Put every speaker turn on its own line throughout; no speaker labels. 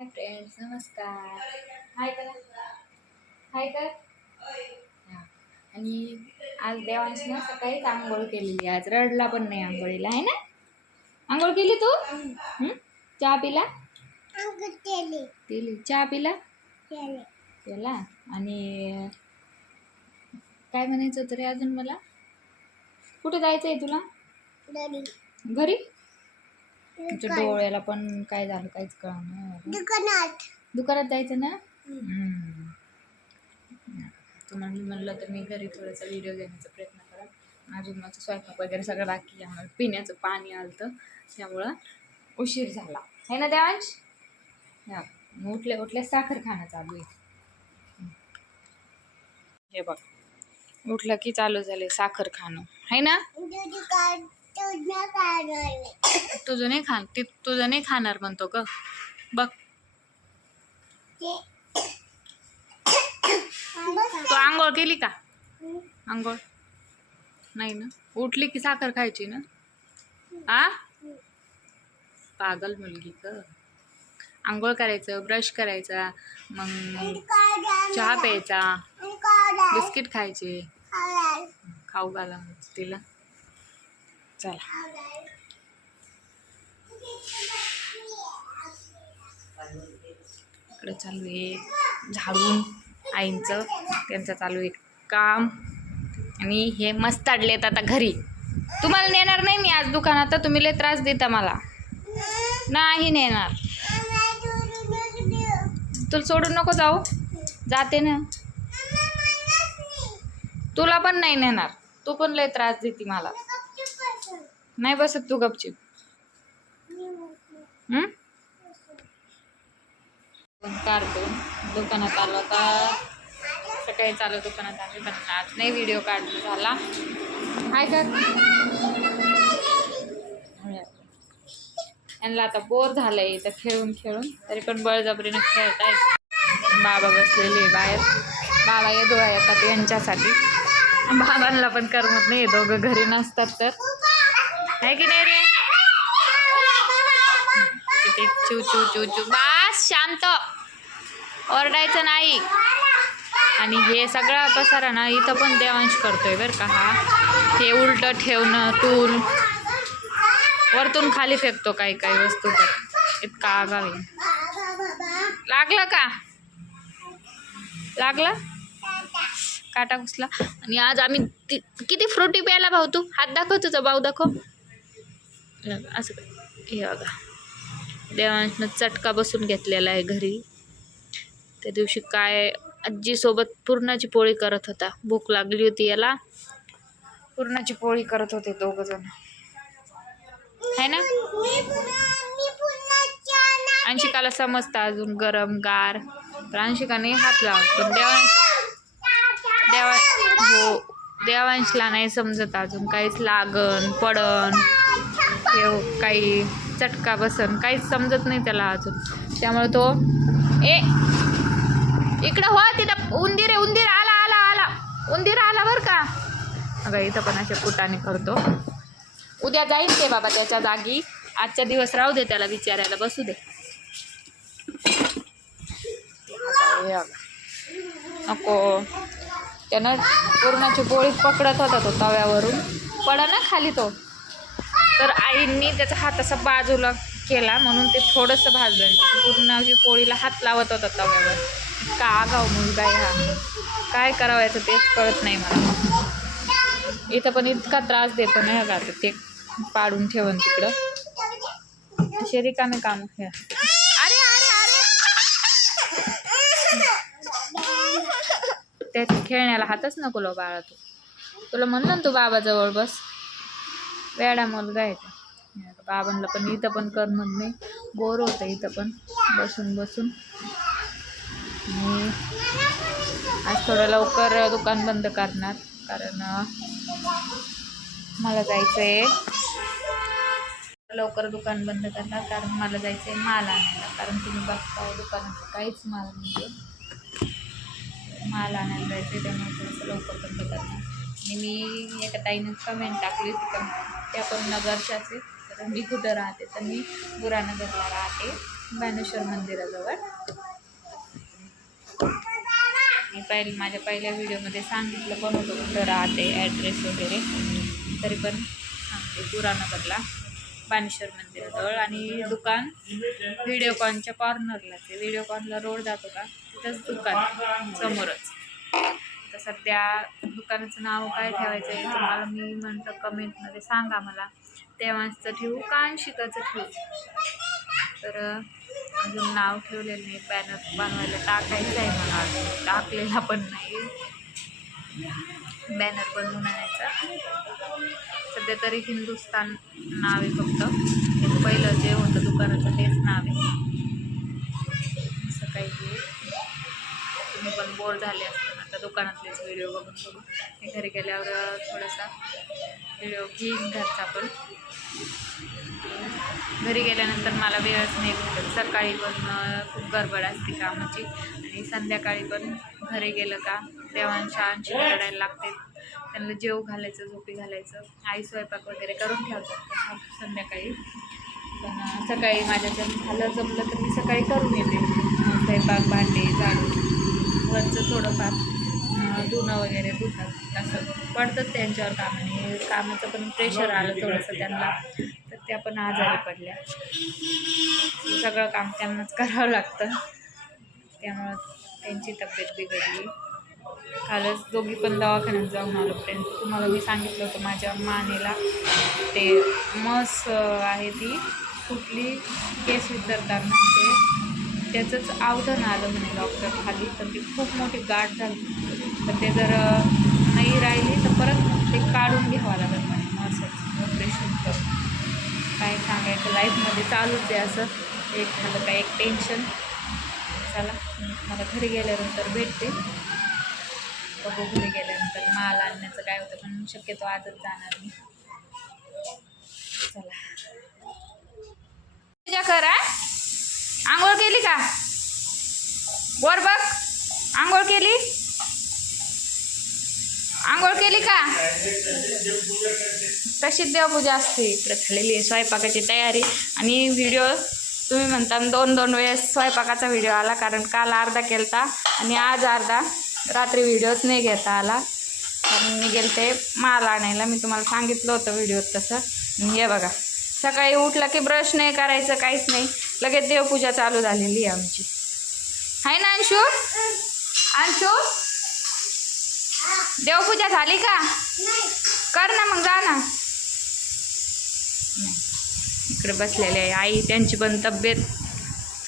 Friends नमस्कार हाय कर हाय कर हा. आणि आज देवांशनं सकाळीच आंघोळ केलेली. आज रडला पण नाही आंघोळीला आहे ना? आंघोळ केली तू? हं? चहा पिला? चहा पिला? पिला आणि काय म्हणायचं होतं रे अजून मला? कुठे जायचं आहे तुला घरी? तुमच्या डोळ्याला पण काय झालं काहीच कळणार.
दुकानात.
दुकानात जायचं ना? हम्म. तुम्हाला म्हणलं तर मी घरी थोडासा व्हिडिओ घेण्याचा प्रयत्न करा अजून माझं स्वयंपाक वगैरे सगळं बाकी आहे. आम्हाला पिण्याचं पाणी आलं त्यामुळं उशीर झाला. है ना देवांश? हा. उठल्या उठल्या साखर खाणं चालू आहे. हे बघ. उठलं की चालू झाले साखर खाणं है ना?
तुझ्या
तुझं नाही खाण ती तुझं नाही खाणार म्हणतो ग. बघ. तू आंघोळ केली का? आंघोळ? नाही ना. उठली की साखर खायची ना? आ? पागल मुलगी ग. आंघोळ करायचं ब्रश करायचा मग चहा प्यायचा बिस्किट खायचे. खाऊ घाला मग तिला. चला. इकडे चालू आहे झाडून आईंचं. त्यांचं चालू आहे काम. आणि हे मस्त अडलेत आता घरी. तुम्हाला नेणार नाही मी आज दुकानात तर तुम्ही लय त्रास देता मला. नाही नेणार. तुला सोडून नको जाऊ. जाते ना. तुला पण नाही नेणार. तू पण लय त्रास देते मला. नाही बसत तू गपचीप. काढतो दुकानात आलो आता. सकाळी चालू दुकानात आम्ही पण आज नाही व्हिडिओ काढला झाला. हाय कर यांना आता बोर झालंय इथं खेळून खेळून. तरी पण बळजबरीनं खेळत आहे बाबा बसलेले बाहेर. बाबा ये येतात यांच्यासाठी बाबांना पण करमत नाही दोघं घरी नसतात तर. आहे की नाही रे? चू चू चू चू. बास शांत. ओरडायचं नाही. आणि हे सगळा पसारा ना इथं पण देवांश करतोय बरं का हा. हे उलट ठेवणं टूल वरतून खाली फेकतो काही काही वस्तू तर. इतका आगावी लागलं का? लागलं? काटा घुसला. आणि आज आम्ही किती फ्रुटी प्यायला भाऊ तू? हात दाखव तुझा भाऊ दाखव. असं. हे बघा. देवांशनं चटका बसून घेतलेला आहे घरी. त्या दिवशी काय आजीसोबत पुरणाची पोळी करत होता. भूक लागली होती याला. पुरणाची पोळी करत होते दोघ जण है ना? अंशिकाला समजतं अजून गरम गार. तर अंशिकाने हात लावत पण देवांश देवा हो. देवांशला नाही समजत अजून. काहीच लागन पडन येऊ काही चटका बसन काहीच समजत नाही त्याला अजून. त्यामुळे तो ए इकडं हो तिथं उंदीर आहे उंदीर आला आला आला. उंदीर आला बरं का? अगं इथं पण अशा कुटाने करतो. उद्या जाईल ते बाबा त्याच्या जागी. आजच्या दिवस राहू दे त्याला विचारायला बसू दे. नको. त्यानं पूर्णाची पोळी पकडत होता तो तव्यावरून. पडा ना खाली तो. तर आईंनी त्याचा हात असा बाजूला केला म्हणून ते थोडंसं भाजलं. पूर्णाची पोळीला हात लावत होता तव्यावर. इतका आगाव मुलगा हा. काय करावं याचं तेच कळत नाही मला. इथं पण इतका त्रास देतो का आता ते पाडून ठेवून तिकडं. असे रिकामे काम अरे अरे अरे! त्याच्या खेळण्याला हातच नको लो बाळा तू. तुला म्हणलं ना तू बाबाजवळ बस. वेडा मुलगा आहे तो. बाबांना पण इथं पण कर म्हण नाही. बोर होतं इथं पण. बसून बसून. आणि आज थोडं लवकर दुकान बंद करणार. कारण मला जायचं आहे लवकर दुकान बंद करणार. कारण मला जायचं आहे माल आणायला. कारण तुम्ही बघताय दुकानात काहीच माल नाही आहे माल आणायला जायचं आहे त्यामुळे थोडंसं लवकर बंद करणार. आणि मी एका ताईनं कमेंट टाकली होती का त्या पण नगरच्याच तर मी कुठं राहते? तर मी बुरानगरला राहते ज्ञानेश्वर मंदिराजवळ. मी पहिले माझ्या पहिल्या व्हिडिओमध्ये सांगितलं पण होतं कुठं राहते ॲड्रेस वगैरे. तरी पण सांगते बुरानगरला बानेश्वर मंदिराजवळ. आणि दुकान व्हिडिओकॉनच्या कॉर्नरला ते व्हिडिओकॉनला रोड जातो का तिथंच दुकान समोरच. तर सध्या दुकानाचं नाव काय ठेवायचं आहे तुम्हाला मी म्हटलं कमेंटमध्ये सांगा मला. तेव्हाचं ठेवू का शिकायचं ठेवू? तर अजून नाव ठेवलेलं नाही बॅनर बनवायला टाकायचं आहे मला टाकलेला पण नाही. बॅनर बनवून आणायचा. सध्या तरी हिंदुस्तान नाव आहे फक्त. पहिलं जे होतं दुकानाचं तेच नाव आहे. असं काही तुम्ही पण बोर झाले असताना आता दुकानातलेच व्हिडिओ बघून बघून. मी घरी गेल्यावर थोडासा व्हिडिओ घेईन घरचा पण. घरी गेल्यानंतर मला वेळच नाही भेटत. सकाळी पण खूप गडबड असते कामाची. आणि संध्याकाळी पण घरी गेलं का तेव्हा अंशी रडायला लागते. त्यांना जेव घालायचं झोपी घालायचं. आई स्वयंपाक वगैरे करून ठेवतात संध्याकाळी. पण सकाळी सकाळी माझ्याच्यानं झालं जमलं तर मी सकाळी करून येते. स्वयंपाक भांडे झाडू. वरचं थोडंफार धुणं वगैरे धुतात असं. पडतात त्यांच्यावर कामाने कामाचं पण प्रेशर आलं थोडंसं त्यांना तर त्या पण आजारी पडल्या. सगळं काम त्यांनाच करावं लागतं. त्यामुळं त्यांची तब्येत बिघडली. कालच दोघी पण दवाखान्यात जाऊन आलो. फ्रेंड तुम्हाला मी सांगितलं होतं माझ्या मानेला ते मस आहे ती कुठली केस विसरताना ते त्याचंच अवधन आलं म्हणे डॉक्टर खाली. तर ती खूप मोठी गाठ झाली. तर ते जर नाही राहिली तर परत ते काढून घ्यावं लागत म्हणे. असंच ऑपरेशन करून. काय सांगायचं? लाईफमध्ये चालूच आहे असं. एक झालं काय एक टेन्शन चला मला घरी गेल्यानंतर भेटते. बघू घरी गेल्यानंतर माल आणण्याचं काय होतं पण शक्यतो आजच जाणार मी चला पूजा करा आंघोळ केली का? वर बघ. आंघोळ केली? आंघोळ केली का? तशीच देवपूजा असते. इकडे झालेली आहे स्वयंपाकाची तयारी. आणि व्हिडिओ तुम्ही म्हणता दोन दोन वेळेस स्वयंपाकाचा व्हिडिओ आला कारण काल अर्धा केलता आणि आज अर्धा. रात्री व्हिडिओच नाही घेता आला. कारण मी गेलते माल आणायला. मी तुम्हाला सांगितलं होतं व्हिडिओत तसं. हे बघा. सकाळी उठलं की ब्रश नाही करायचं काहीच नाही. लगेच देवपूजा चालू झालेली आहे आमची. आहे ना अंशू? अंशू? देवपूजा झाली का? कर ना मग जा ना. इकडे बसलेले आहे आई त्यांची पण तब्येत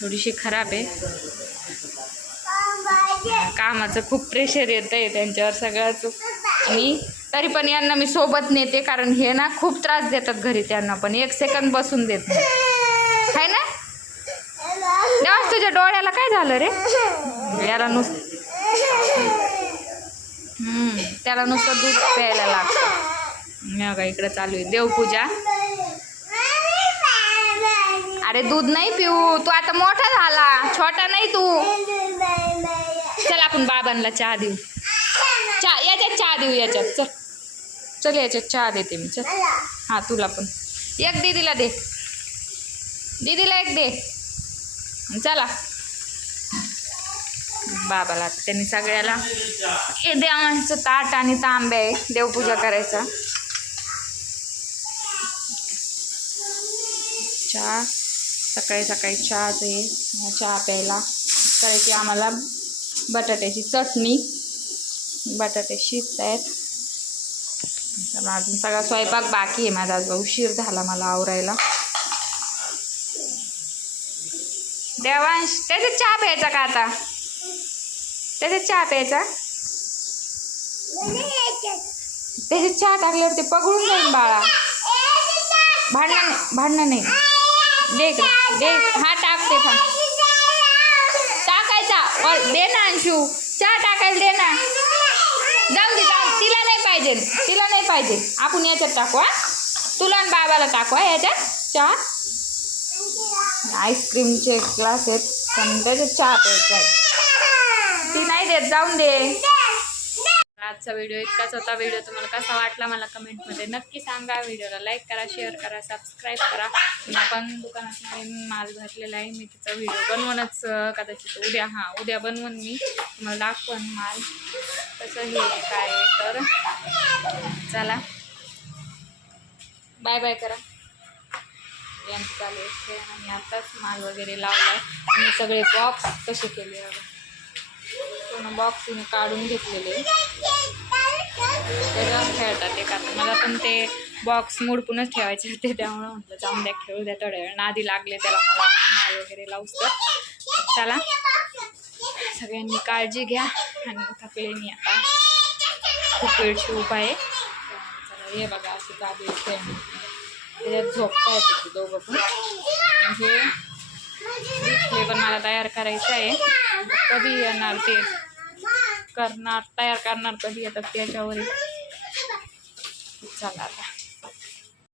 थोडीशी खराब आहे. कामाचं खूप प्रेशर येतं आहे त्यांच्यावर सगळंच मी तरी पण यांना मी सोबत नेते कारण हे ना खूप त्रास देतात घरी त्यांना पण. एक सेकंद बसून देत नाही. आहे ना? तुझ्या डोळ्याला काय झालं रे? याला नुस हम्म, त्याला नुसतं दूध प्यायला लागतं. इकडे चालू आहे. देवपूजा. अरे दूध नाही पिऊ. तू आता मोठा झाला. छोटा नाही तू. चल आपण बाबांना चहा देऊ. चहा याच्यात चहा देऊ याच्यात. चल. चल याच्यात चहा देते मी. चल. हां तुला पण. एक दीदीला दे. दीदीला एक दे. चला. बाबाला त्यांनी सगळ्याला हे देवांचं ताट आणि तांबे आहे देवपूजा करायचा. चहा सकाळी सकाळी चहाच आहे चहा प्यायला. करायची आम्हाला बटाट्याची चटणी बटाटे शिजत आहेत अजून सगळा स्वयंपाक बाकी आहे माझा. आज उशीर झाला मला आवरायला. देवांश त्याचा चहा प्यायचा का आता? त्याचा चहा प्यायचा? त्याचे चहा टाकल्यावर ते पगळून जाईल बाळा. भांडणं भांडणं नाही. दे देख दे. हा टाकते थांब टाकायचा. और दे ना अंशू. चहा टाकायला दे ना. जाऊ दे जाऊ तिला नाही पाहिजे. तिला नाही पाहिजे. आपण याच्यात टाकू हा. तुला आणि बाबाला टाकू हा याच्यात. चहा. आईस्क्रीमचे ग्लास आहेत. पण त्याच्यात चहा प्यायचा आहे. ती नाही देत जाऊन दे. आजचा व्हिडिओ इतकाच होता. व्हिडिओ तुम्हाला कसा वाटला मला कमेंटमध्ये नक्की सांगा. व्हिडिओला लाईक करा शेअर करा सबस्क्राईब करा. आपण दुकानात नवीन माल भरलेला आहे. मी तिचा व्हिडिओ बनवूनच कदाचित उद्या हां उद्या बनवून मी तुम्हाला दाखवून माल. कसं हे काय तर चला. बाय बाय करा. यांचं चालू असते आणि आताच माल वगैरे लावलाय. आणि सगळे बॉक्स कसे केले पूर्ण बॉक्स तिने काढून घेतलेले. तर खेळतात ते कारण मला पण ते बॉक्स मुडपूनच ठेवायचे होते त्यामुळे म्हटलं जाऊन द्या खेळू द्या थोड्या वेळ नादी लागले त्याला मला माल वगैरे लावूस तर. चला. सगळ्यांनी काळजी घ्या आणि थकले मी आता खूप वेळची उपाय आहे हे बघा असं चालू आहे. त्याच्यात झोपता येते ते दोघं पण. म्हणजे हे पण मला तयार करायचं आहे. कधी येणार ते? करणार तयार करणार कधी? येतात त्याच्यावर चला आता.